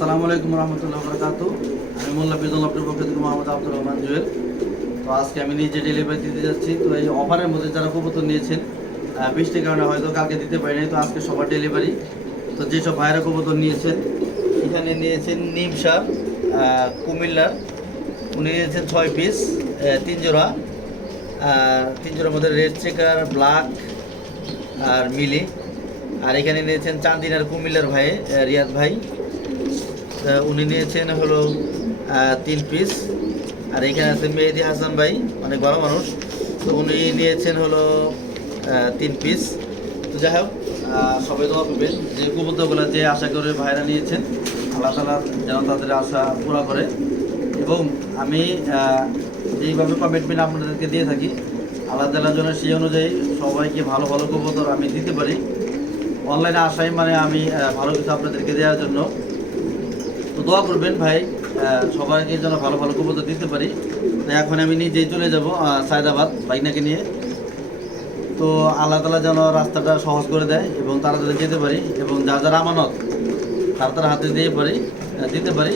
আসসালামু আলাইকুম রহমতুল্লাহ বরকাতু। আমি মোল্লা ফিজুল আপনার পক্ষ থেকে মোহাম্মদ আব্দুর রহমান জুয়েল। তো আজকে আমি নিজে ডেলিভারি দিতে যাচ্ছি। তো এই অফারের মধ্যে যারা কবুতর নিয়েছেন বৃষ্টির কারণে হয়তো কালকে দিতে পারিনি, তো আজকে সবার ডেলিভারি। তো যেসব ভাইরা কবুতর নিয়েছেন, এখানে নিয়েছেন নিমসার কুমিল্লার, উনি নিয়েছেন 6 পিস, 3 জোড়া। 3 জোড়ার মধ্যে রেড চেকার, ব্ল্যাক আর মিলি। আর এখানে নিয়েছেন চান্দিনার কুমিল্লার ভাই রিয়াদ ভাই, উনি নিয়েছেন হলো 3 পিস। আর এখানে আছে মেহেদি হাসান ভাই, অনেক ভালো মানুষ, তো উনি নিয়েছেন হলো 3 পিস। তো যাই হোক, সবাই দোয়া করবেন যে কবুতরগুলো যে আশা করে ভাইরা নিয়েছেন, আল্লাহ তাআলা যেন তাদের আশা পুরা করে। এবং আমি যেইভাবে কমিটমেন্ট আপনাদেরকে দিয়ে থাকি, আল্লাহ তাআলার জন্য সেই অনুযায়ী সবাইকে ভালো ভালো কবুতর আমি দিতে পারি। অনলাইনে আসাই মানে আমি ভালো কিছু আপনাদেরকে দেওয়ার জন্য। তো দোয়া করবেন ভাই, সবাইকে যেন ভালো ভালো কবুতর দিতে পারি। তো এখন আমি নিজেই চলে যাব সায়দাবাদ বাইকনাকে নিয়ে। তো আল্লাহ তাআলা যেন রাস্তাটা সহজ করে দেয় এবং তাড়াতাড়ি যেতে পারি, এবং যার যার আমানত তার হাতে দিতে পারি।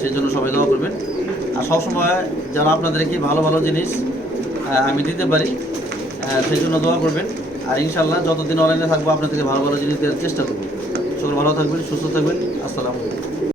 সেই জন্য সবাই দোয়া করবেন। আর সবসময় যেন আপনাদেরকে ভালো ভালো জিনিস আমি দিতে পারি, সেই জন্য দোয়া করবেন। আর ইনশাল্লাহ যতদিন অনলাইনে থাকবো আপনাদেরকে ভালো ভালো জিনিস দেওয়ার চেষ্টা করবো। সকলে ভালো থাকবেন, সুস্থ থাকবেন। আসসালামু আলাইকুম।